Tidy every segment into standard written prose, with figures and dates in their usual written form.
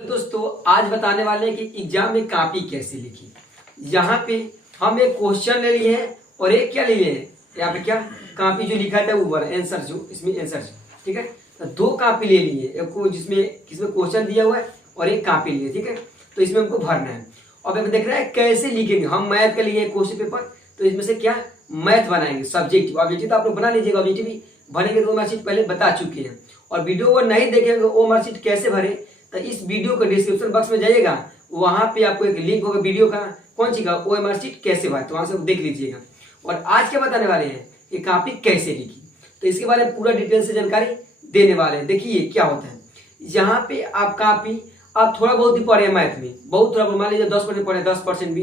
दोस्तों आज बताने वाले हैं कि एग्जाम में कॉपी कैसे लिखी। यहाँ पे हम एक क्वेश्चन ले लिए हैं और एक क्या ले लिए हैं, यहाँ पे क्या कॉपी जो लिखा था ऊपर आंसर जो इसमें आंसर ठीक है। तो दो कॉपी ले लिए, एक को जिसमें क्वेश्चन दिया हुआ है और एक कॉपी लिए, ठीक है। तो इसमें हमको भरना है। अब अब देख रहा है कैसे लिखेंगे। हम मैथ के लिए क्वेश्चन पेपर, तो इसमें से क्या मैथ बनाएंगे सब्जेक्टिव। ऑब्जेक्टिव तो आप लोग बना लीजिएगा, ऑब्जेक्टिव भी भरेंगे तो मार्कशीट पहले बता चुके हैं। और वीडियो को नहीं देखेंगे वो मार्कशीट कैसे भरे, तो इस वीडियो को डिस्क्रिप्शन बॉक्स में जाइएगा, वहां पे आपको एक लिंक होगा वीडियो का, कौन सी का ओएमआर शीट कैसे भरे, तो वहां से देख लीजिएगा। और आज क्या बताने वाले हैं कि कॉपी कैसे लिखी, तो इसके बारे में पूरा डिटेल से जानकारी देने वाले हैं। देखिए क्या होता है, यहाँ पे आप कॉपी आप थोड़ा बहुत ही पढ़े मैथ में, बहुत थोड़ा मान लीजिए 10% पढ़े, 10% भी,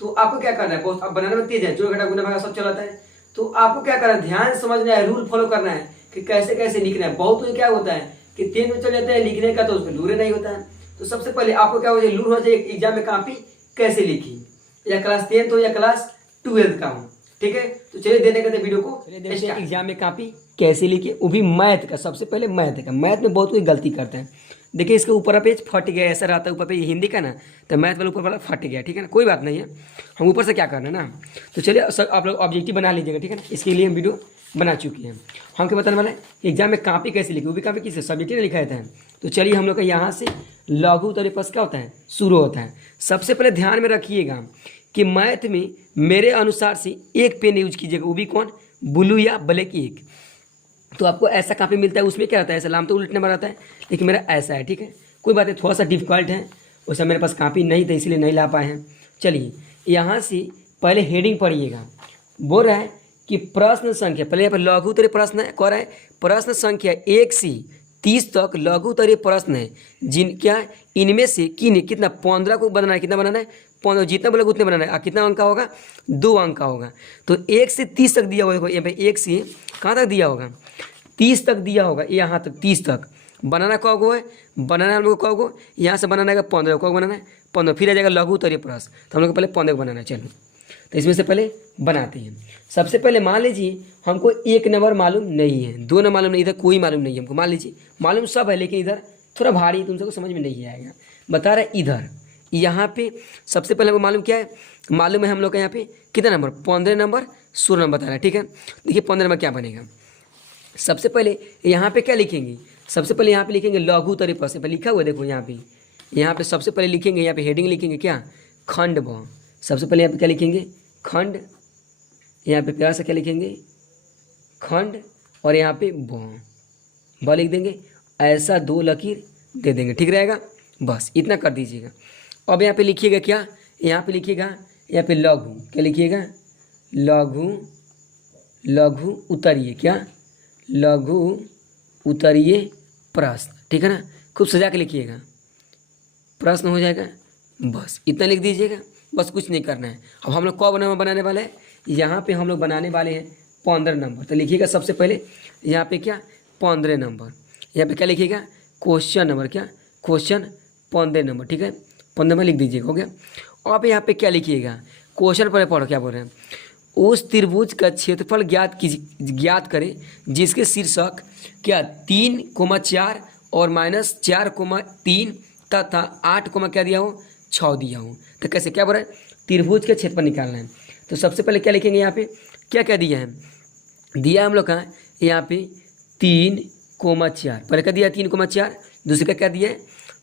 तो आपको क्या करना है, बहुत आप बनाने में तेज है, जोड़ घटा गुना भागा सब चलाता है, तो आपको क्या करना है, ध्यान समझना है, रूल फॉलो करना है कि कैसे कैसे लिखना है। बहुत तो क्या होता है कि तेज में चल जाता है लिखने का, तो उसमें लूरे नहीं होता है। तो सबसे पहले आपको क्या हो जाए, लूर हो जाए एग्जाम में कॉपी कैसे लिखी, या क्लास 10th हो या क्लास 12th का हो, ठीक है। तो चलिए देने का वीडियो को एग्जाम में कॉपी कैसे लिखी, वो भी मैथ का। सबसे पहले मैथ का, मैथ में बहुत कोई गलती करता है। देखिए इसके ऊपर पेज फट गया, ऐसा रहता है ऊपर पे हिंदी का ना, तो मैथ वाला ऊपर वाला फट गया, ठीक है ना, कोई बात नहीं है। हम ऊपर से क्या करना है ना, तो चलिए सब आप लोग ऑब्जेक्टिव बना लीजिएगा, ठीक है ना। इसके लिए हम वीडियो बना चुके हैं। हम क्या बताने वाले हैं, एग्जाम में कॉपी कैसे लिखी, वो भी कॉपी किससे, सब्जेक्टिव ने लिखा था। तो चलिए हम लोग का यहाँ से लघु तरीपस क्या होता है, शुरू होता है। सबसे पहले ध्यान में रखिएगा कि मैथ में मेरे अनुसार से एक पेन यूज कीजिएगा, वो भी कौन, ब्लू या ब्लैक एक। तो आपको ऐसा कापी मिलता है, उसमें क्या रहता है, ऐसा लाम तो उलटने में रहता है, लेकिन मेरा ऐसा है, ठीक है। कोई बात है, थोड़ा सा डिफिकल्ट है, उस समय मेरे पास कापी नहीं था इसलिए नहीं ला पाए हैं। चलिए यहाँ से पहले हेडिंग पढ़िएगा। बोल रहा है कि प्रश्न संख्या, पहले यहाँ पर लघु उत्तरीय प्रश्न है, कह रहा है प्रश्न संख्या 1 से 30 तक लघु उत्तरीय प्रश्न है, क्या इनमें से कितना 15 को बनाना है, कितना बनाना है 15, जितना बोलेगा उतने बनाना है। कितना अंक का होगा, 2 अंक का होगा। तो 1 से 30 तक दिया होगा, यहाँ पे 1 से कहाँ तक दिया होगा, 30 तक दिया होगा, यहाँ तक 30 तक बनाना कब है, बनाना हम लोग कब, यहाँ से बनाना है 15 को बनाना है 15, फिर आ जाएगा लघु उत्तरीय प्रश्न, तो हम लोग को पहले 15 को बनाना है। चलो तो इसमें से पहले बनाते हैं। सबसे पहले मान लीजिए हमको 1 नंबर मालूम नहीं है, 2 नंबर मालूम नहीं, इधर कोई मालूम नहीं है हमको। मान लीजिए मालूम सब है, लेकिन इधर थोड़ा भारी, तुम सबको समझ में नहीं आएगा। बता रहा है इधर, यहाँ पे सबसे पहले हमको मालूम क्या है, मालूम है हम लोग का यहाँ पे कितना नंबर, 15 नंबर 16 नंबर बता रहा है, ठीक है। देखिए 15 नंबर क्या बनेगा, सबसे पहले यहाँ पे क्या लिखेंगे, सबसे पहले यहाँ पे लिखेंगे लघु उत्तरीय प्रश्न पे लिखा हुआ है, देखो यहाँ पे सबसे पहले लिखेंगे, यहाँ पे हेडिंग लिखेंगे क्या, खंड ब। सबसे पहले यहाँ पे क्या लिखेंगे, खंड, यहाँ पे प्यार से क्या लिखेंगे, खंड, और यहाँ पे ब लिख देंगे, ऐसा 2 लकीर दे देंगे, ठीक रहेगा। बस इतना कर दीजिएगा। अब यहाँ पे लिखिएगा क्या, यहाँ पे लिखिएगा, यहाँ पे लघु, क्या लिखिएगा, लघु उत्तरीय, क्या लघु उत्तरीय प्रश्न, ठीक है ना। खूब सजा के लिखिएगा, प्रश्न हो जाएगा। बस इतना लिख दीजिएगा, बस कुछ नहीं करना है। अब हम लोग कब बनाने वाले हैं, यहाँ पे हम लोग बनाने वाले हैं 15 नंबर। तो लिखिएगा सबसे पहले यहाँ पे क्या, 15 नंबर, यहाँ पे क्या लिखिएगा, क्वेश्चन नंबर, क्या क्वेश्चन 15 नंबर, ठीक है। 15 नंबर लिख दीजिएगा, हो गया। अब यहाँ पे क्या लिखिएगा, क्वेश्चन पर पढ़ो क्या बोल रहे हैं, उस त्रिभुज का क्षेत्रफल ज्ञात करें जिसके शीर्षक क्या 3,4 और -4,3 तथा 8, क्या दिया हो, 6 दिया हो। तो कैसे क्या बोल रहा है, त्रिभुज के क्षेत्रफल निकालना है। तो सबसे पहले क्या लिखेंगे, यहाँ पे क्या क्या दिया है, दिया हम लोग का यहाँ पे 3,4, पहले क्या दिया 3,4, दूसरे का क्या दिया है,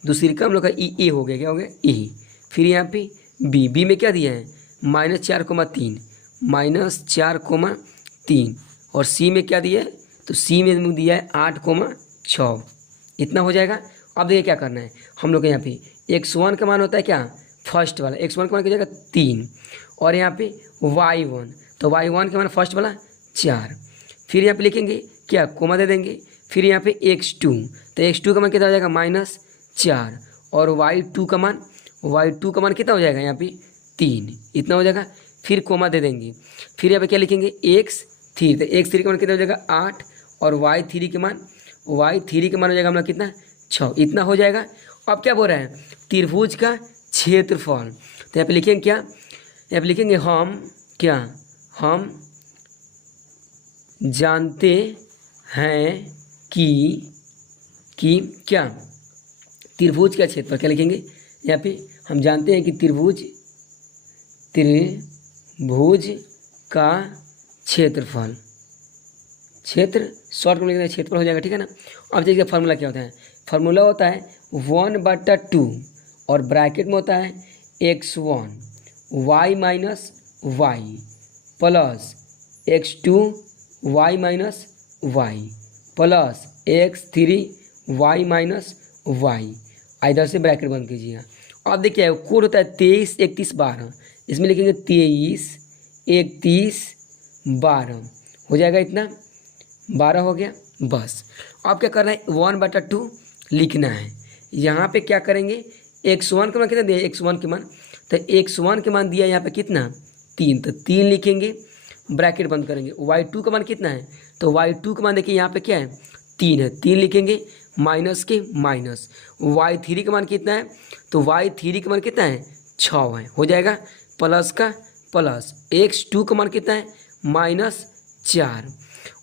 दूसरे का हम लोग का ए हो गया, क्या हो गया ए। फिर यहाँ पे बी में क्या दिया है, -4,3 -4,3, और सी में क्या दिया है, तो सी में दिया है 8,6, इतना हो जाएगा। अब देखिए क्या करना है, हम लोग यहाँ पे x1 का मान होता है क्या, फर्स्ट वाला, x1 का मान क्या जाएगा 3, और यहाँ पे y1, तो y1 का मान फर्स्ट वाला 4, फिर यहाँ पे लिखेंगे क्या, कोमा दे देंगे, फिर यहाँ पे x2, तो x2 का मान कितना हो जाएगा -4, और y2 का मान कितना हो जाएगा यहाँ पे 3, इतना हो जाएगा। फिर कोमा दे देंगे, फिर यहाँ पे क्या लिखेंगे x3, तो x3 का मान कितना हो जाएगा 8, और y3 के मान हो जाएगा हम लोग कितना 6, इतना हो जाएगा। अब क्या बोल रहा है, त्रिभुज का क्षेत्रफल, तो यहाँ पे लिखेंगे क्या, यहाँ पे लिखेंगे हम जानते हैं कि क्या त्रिभुज का क्षेत्रफल क्या लिखेंगे यहाँ पे, हम जानते हैं कि त्रिभुज का क्षेत्रफल, क्षेत्र शॉर्ट में लिखना क्षेत्रफल हो जाएगा, ठीक है ना। अब देखिए फार्मूला क्या होता है, फार्मूला होता है 1/2 और ब्रैकेट में होता है x1 y minus y plus x2 y minus y plus x3 y minus y. इधर से ब्रैकेट बंद कीजिएगा। अब देखिए कोड होता है 23 31 12, इसमें लिखेंगे 23 31 12 हो जाएगा, इतना 12 हो गया बस। अब क्या करना है 1/2 लिखना है। यहाँ पे क्या करेंगे x1 का मान कितना दिया, x1 के मान, तो x1 के मान दिया यहाँ पे कितना 3, तो 3 लिखेंगे, ब्रैकेट बंद करेंगे। y2 का मान कितना है, तो y2 का मान देखिए यहाँ पे क्या है 3 है, 3 लिखेंगे माइनस के माइनस। y3 का मान कितना है, तो y3 का मान कितना है 6 है, हो जाएगा प्लस का प्लस। x2 का मान कितना है -4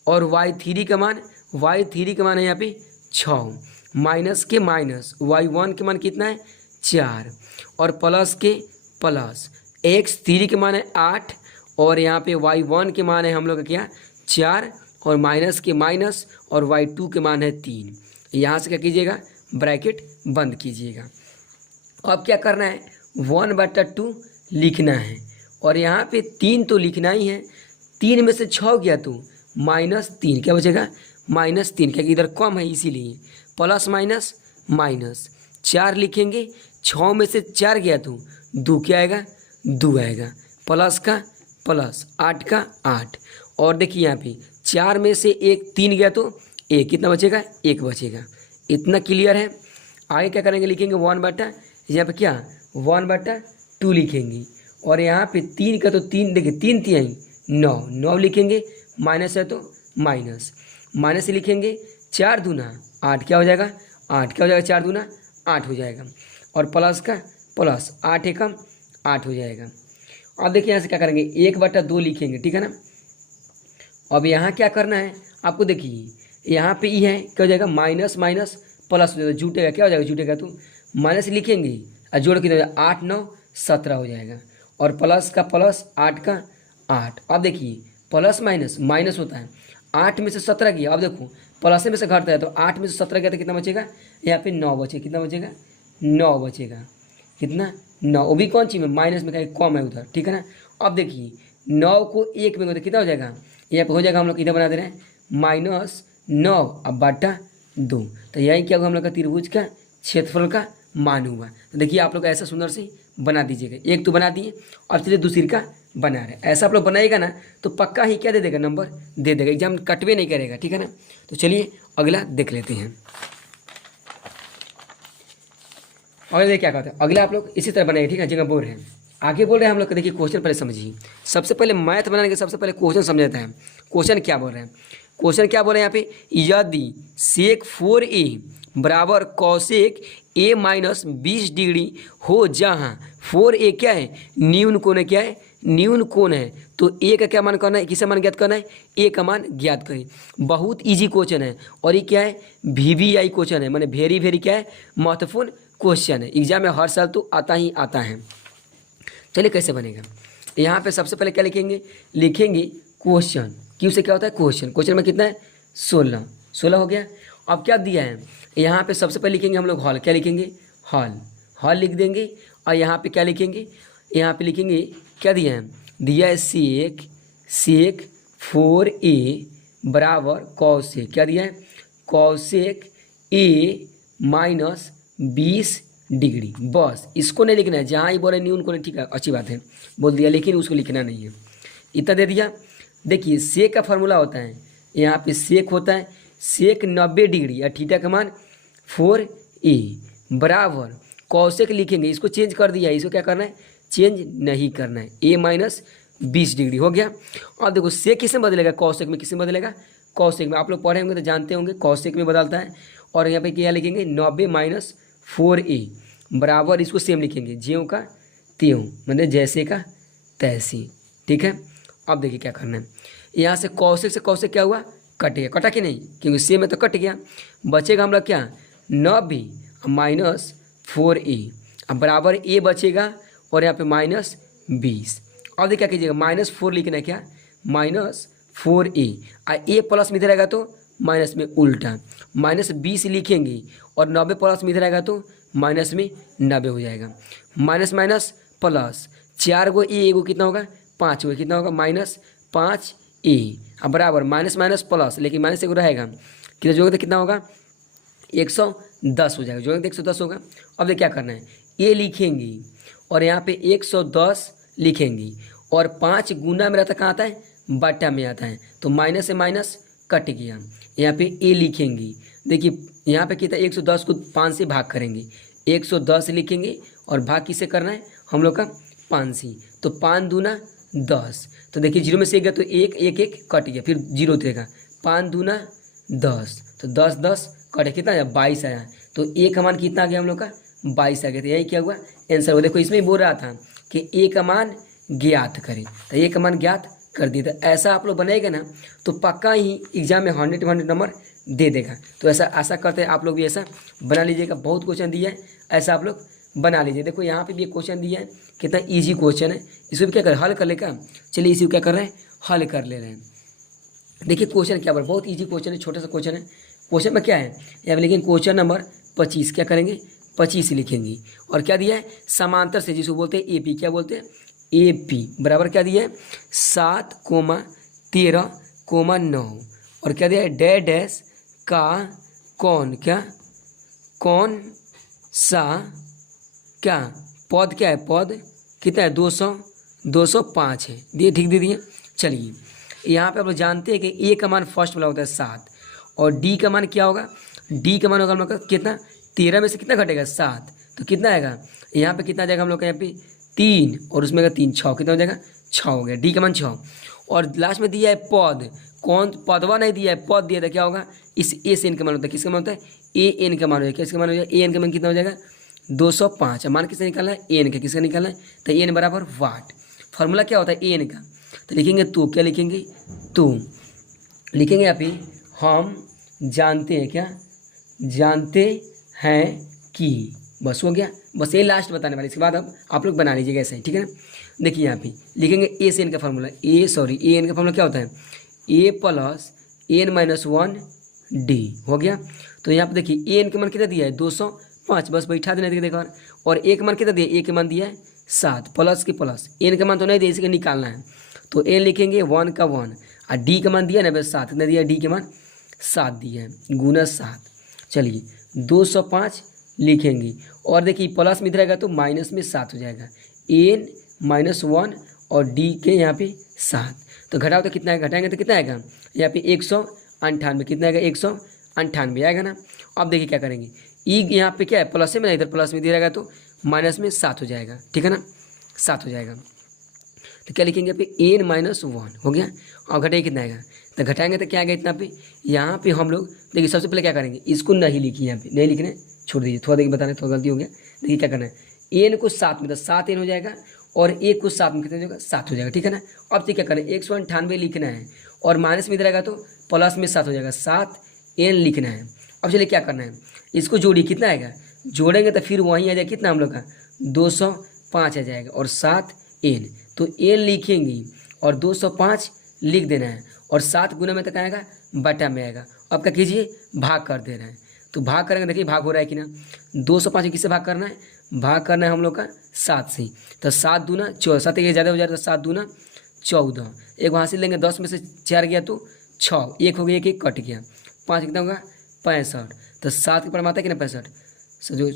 और y3 का मान है यहाँ पे 6 माइनस के माइनस। y1 के मान कितना है 4 और प्लस के प्लस। x3 के मान है 8 और यहाँ पे y1 के मान है हम लोग का क्या 4 और माइनस के माइनस और y2 के मान है 3। यहाँ से क्या कीजिएगा ब्रैकेट बंद कीजिएगा। अब क्या करना है 1/2 लिखना है और यहाँ पे 3 तो लिखना ही है, 3 में से 6 गया तो -3, क्या बचेगा -3, क्या इधर कम है इसीलिए प्लस माइनस माइनस। 4 लिखेंगे, 6 में से 4 गया तो 2 क्या आएगा 2 आएगा, प्लस का प्लस 8 का 8 और देखिए यहाँ पे 4 में से 3 गया तो 1, कितना बचेगा 1 बचेगा। इतना क्लियर है। आगे क्या करेंगे लिखेंगे 1/, यहाँ पे क्या 1/2 लिखेंगे और यहाँ पे 3 का तो 3 देखिए 3 3 9 लिखेंगे, माइनस है तो माइनस, माइनस लिखेंगे 4 दूना 8 क्या हो जाएगा 8, क्या हो जाएगा 4 दूना 8 हो जाएगा और प्लस का प्लस 8 एकम 8 हो जाएगा। अब देखिए यहाँ से क्या करेंगे 1/2 लिखेंगे, ठीक है ना। अब यहाँ क्या करना है आपको, देखिए यहाँ पे ई है क्या हो जाएगा माइनस माइनस प्लस हो जाएगा, जुटेगा क्या हो जाएगा जुटेगा तो माइनस लिखेंगे और जोड़ के 8 9 17 हो जाएगा और प्लस का प्लस 8 का 8। अब देखिए प्लस माइनस माइनस होता है, 8 में से 17 गया, अब देखो प्लस में से घटता है तो 8 में से 17 गया तो कितना बचेगा यहाँ पे 9 बचेगा, कितना बचेगा 9 बचेगा, कितना 9, वो भी कौन चीज़ में माइनस में कहीं कम है उधर, ठीक है ना। अब देखिए 9 को 1 में तो कितना हो जाएगा यहाँ पे हो जाएगा, हम लोग इधर बना दे रहे हैं -9 अब बटा 2, तो यही क्या होगा हम लोग का त्रिभुज का क्षेत्रफल का मान हुआ। तो देखिए आप लोग ऐसा सुंदर से बना दीजिएगा, एक तो बना दिए और चलिए दूसरी का बना रहे हैं। ऐसा आप लोग बनाएगा ना तो पक्का ही क्या दे देगा नंबर दे देगा, एग्जाम कटवे नहीं करेगा, ठीक है ना। तो चलिए अगला देख लेते हैं। और देखिए क्या कहते हैं अगला आप लोग इसी तरह बनाइए, ठीक है, जगह बोल रहे हैं आगे बोल रहे हैं हम लोग। देखिए क्वेश्चन पहले समझिए, सबसे पहले मैथ बनाने के सबसे पहले क्वेश्चन समझ जाता है। क्वेश्चन क्या बोल रहे हैं, क्वेश्चन क्या बोल रहे हैं यहाँ पे, यदि सेक 4a बराबर कौसेक a माइनस 20 डिग्री हो, जहाँ 4a क्या है न्यून कोण है, क्या है न्यून कोण है, तो a का क्या मान करना है, किसका मान ज्ञात करना है, a का मान ज्ञात करें। बहुत इजी क्वेश्चन है और ये क्या है VVI क्वेश्चन है, माने वेरी वेरी क्या है महत्वपूर्ण क्वेश्चन है, एग्जाम में हर साल तो आता ही आता है। चलिए कैसे बनेगा, यहाँ पे सबसे पहले क्या लिखेंगे, लिखेंगे क्वेश्चन, क्यों से क्या होता है क्वेश्चन, क्वेश्चन में कितना है 16 हो गया। अब क्या दिया है यहाँ पे सबसे पहले लिखेंगे हम लोग हॉल, क्या लिखेंगे हॉल लिख देंगे और यहाँ पे क्या लिखेंगे, यहाँ पे लिखेंगे क्या दिया है, दिया है सेक 4a बराबर कौसेक, क्या दिया है कौसेक a माइनस 20 डिग्री। बस इसको नहीं लिखना है, जहाँ ही बोले न्यून को नहीं, ठीक है अच्छी बात है बोल दिया, लेकिन उसको लिखना नहीं है, इतना दे दिया। देखिए सेक का फार्मूला होता है, यहाँ पे सेक होता है सेक 90 डिग्री या थीटा का मान 4a बराबर कौसेक लिखेंगे, इसको चेंज कर दिया है, इसको क्या करना है चेंज नहीं करना है, a माइनस 20 डिग्री हो गया। और देखो सेक किस में बदलेगा, कौसेक में, किस में बदलेगा कौसेक में, आप लोग पढ़े होंगे तो जानते होंगे कौसेक में बदलता है। और यहाँ पे क्या लिखेंगे 90 माइनस 4a बराबर, इसको सेम लिखेंगे ज्यों का त्यों, मतलब जैसे का तैसी, ठीक है। अब देखिए क्या करना है, यहाँ से कौसेक क्या हुआ कट गया, कटा कि नहीं, क्योंकि सेम में तो कट गया, बचेगा हम लोग क्या 90 माइनस 4a, अब बराबर a बचेगा और यहाँ पे माइनस 20। अब देखिए क्या कीजिएगा, -4 लिखना है, क्या -4a, a प्लस में इधर आएगा तो माइनस में उल्टा -20 लिखेंगे और 90 प्लस में इधर आएगा तो माइनस में 90 हो जाएगा। माइनस माइनस प्लस, 4 गो ए, एगो कितना होगा 5 गो, कितना होगा -5a, अब बराबर माइनस माइनस प्लस, लेकिन माइनस एगो रहेगा, कितना जोड़ेंगे तो कितना होगा 110 हो जाएगा, जोड़ेंगे तो 110 होगा। अब देखिए क्या करना है, ए लिखेंगे और यहाँ पे 110 लिखेंगे और 5 गुना में रहता, कहाँ आता है बटा में आता है, तो माइनस से माइनस कट गया। यहाँ पे ए लिखेंगे, देखिए यहाँ पे कितना 110 को 5 से भाग करेंगे, 110 लिखेंगे और भाग किससे करना है हम लोग का 5 से, तो 5 दूना 10, तो देखिए 0 में से 1 गया तो 1 1 1 कट गया, फिर 0 उतरेगा, 5 दूना 10, तो 10 10 कटे, कितना आया 22 आया, तो ए का मान कितना आ गया हम लोग का 22 आ गया। तो यही क्या हुआ आंसर हुआ। देखो इसमें ही बोल रहा था कि ए का मान ज्ञात करें, तो ए का मान ज्ञात कर दिया। तो ऐसा आप लोग बनाएगा ना तो पक्का ही एग्जाम में 100 नंबर दे देगा। तो ऐसा आशा करते हैं आप लोग भी ऐसा बना लीजिएगा। बहुत क्वेश्चन दिया है, ऐसा आप लोग बना लीजिए। देखो यहाँ पे भी एक क्वेश्चन दिया है, कितना इजी क्वेश्चन है, इसको भी क्या कर हल कर लेगा। चलिए इसी को क्या कर रहे हैं, हल कर ले रहे हैं। देखिए क्वेश्चन क्या है, बहुत ईजी क्वेश्चन है, छोटा सा क्वेश्चन है। क्वेश्चन में क्या है यहाँ पे, लेकिन क्वेश्चन नंबर 25 क्या करेंगे 25 लिखेंगे और क्या दिया है समांतर से, जिसको बोलते हैं एपी, क्या बोलते हैं एपी, बराबर क्या दिया है 7,13,9 और क्या दिया है डैश डैश का कौन सा क्या पद, क्या है पद कितना है 205 है, दिए ठीक दे दिए। चलिए यहाँ पे आप लोग जानते हैं कि ए का मान फर्स्ट वाला होता है 7 और डी का मान क्या होगा, डी का मान होगा हम लोग का कितना 13 में से कितना घटेगा 7, तो कितना आएगा यहाँ पे कितना जाएगा हम लोग का यहाँ पे 3 और उसमें 3 6, कितना हो जाएगा 6 हो गया, डी का मान 6। और लास्ट में दिया है पद, कौन पदवा नहीं दिया है, पद दिया था, क्या होगा इस ए से एन का मान होता है, किसका मान होता है ए एन का मान हो जाएगा, किसका मान हो जाएगा ए एन का मान कितना हो जाएगा 205। मान किससे निकालना है एन का, किसका निकालना है तो एन बराबर वाट। फार्मूला क्या होता है एन का, तो लिखेंगे तो, क्या लिखेंगे तो, लिखेंगे यहाँ पे हम जानते हैं, क्या जानते हैं कि, बस हो गया, बस ये लास्ट बताने वाले, इसके बाद अब आप लोग बना लीजिएगा ऐसे ही, ठीक है ना। देखिए यहाँ पे लिखेंगे ए से एन का फार्मूला, ए एन का फार्मूला क्या होता है ए प्लस एन माइनस 1 डी, हो गया। तो यहाँ पे देखिए ए एन का मान कितना दिया है 205, बस बैठा देना देखो, और ए का मान कितना दिया, ए का मान दिया है 7 प्लस के प्लस, एन का मान तो नहीं दिया, इसके निकालना है, तो एन लिखेंगे 1 का 1 और डी का मान दिया ना बस 7, कितना दिया डी के मान 7 दिया है, गुना 7। चलिए 205 लिखेंगे और देखिए प्लस में इधर आएगा तो माइनस में 7 हो जाएगा, एन -1 और डी के यहाँ पे 7, तो घटाओ तो कितना आएगा, घटाएंगे तो कितना आएगा यहाँ पे 198, कितना आएगा 198 आएगा ना। अब देखिए क्या करेंगे, ई यहाँ पे क्या है प्लस में ना, इधर प्लस में इधर आएगा तो माइनस में 7 हो जाएगा, ठीक है ना 7 हो जाएगा। तो क्या लिखेंगे यहाँ पे एन -1 हो गया, और घटाइए कितना आएगा, तो घटाएंगे तो क्या आएगा इतना पे। यहाँ पे हम लोग देखिए सबसे पहले क्या करेंगे, इसको नहीं लिखिए, यहाँ पे नहीं लिखना छोड़ दीजिए, थोड़ा देखिए बताने थोड़ा गलती हो गया। देखिए क्या करना है, एन को 7 में तो 7 एन हो जाएगा और एक को 7 में कितना हो जाएगा 7 हो जाएगा, ठीक है ना। अब तो क्या करें 198 लिखना है और माइनस में इधर आएगा तो प्लस में 7 हो जाएगा, 7 एन लिखना है। अब चलिए क्या करना है, इसको जोड़िए, कितना आएगा जोड़ेंगे तो फिर वहीं आ जाएगा कितना हम लोग का 205 आ जाएगा और 7 एन, तो एन लिखेंगे और 205 लिख देना है और 7 गुना में तक आएगा बटा में आएगा। अब क्या कीजिए भाग कर दे रहे हैं, तो भाग करेंगे, देखिए भाग हो रहा है कि ना, 205 किससे भाग करना है, भाग करना है हम लोग का 7 से, तो 7 दूना 14, 7 एक ज़्यादा हो जाएगा तो 7 दूना 14, एक वहाँ से लेंगे 10 में से 4 गया तो 6, एक हो गया, एक कट गया, 5 कितना होगा 65, तो 7 के ऊपर आता है कि ना 65, जो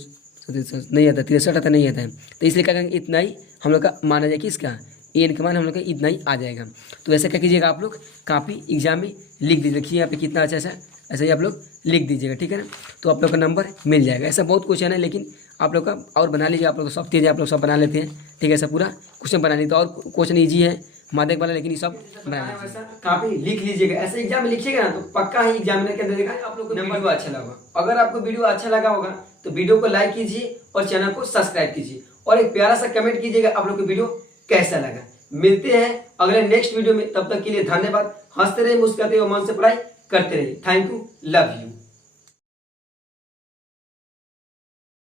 नहीं आता 63 आता नहीं आता है, तो इसलिए क्या करेंगे इतना ही हम लोग का माना जाए कि इसका एन का मान हम लोग का इतना ही आ जाएगा। तो ऐसा क्या कीजिएगा आप लोग कापी एग्जाम में लिख दीजिए, देखिए यहाँ पे कितना अच्छा सा ऐसा ही आप लोग लिख दीजिएगा, ठीक है ना, तो आप लोग का नंबर मिल जाएगा। ऐसा बहुत क्वेश्चन है, लेकिन आप लोग का और बना लीजिए, आप लोग सब तेज है, आप लोग सब बना लेते हैं, ठीक है, ऐसा पूरा क्वेश्चन बना लीजिए। तो और क्वेश्चन ईजी है माध्यमिक वाला, लेकिन ये सब बना लीजिए, कापी लिख लीजिएगा। ऐसे एग्जाम में लिखिएगा ना तो पक्का ही एग्जामिनर क्या देगा आप लोग को नंबर अच्छा लगा। अगर आपको वीडियो अच्छा लगा होगा तो वीडियो को लाइक कीजिए और चैनल को सब्सक्राइब कीजिए और एक प्यारा सा कमेंट कीजिएगा आप लोग को वीडियो कैसा लगा। मिलते हैं अगले नेक्स्ट वीडियो में, तब तक के लिए धन्यवाद। हंसते रहिए, मुस्कुराते रहिए और मन से पढ़ाई करते रहिए। Thank you, love you.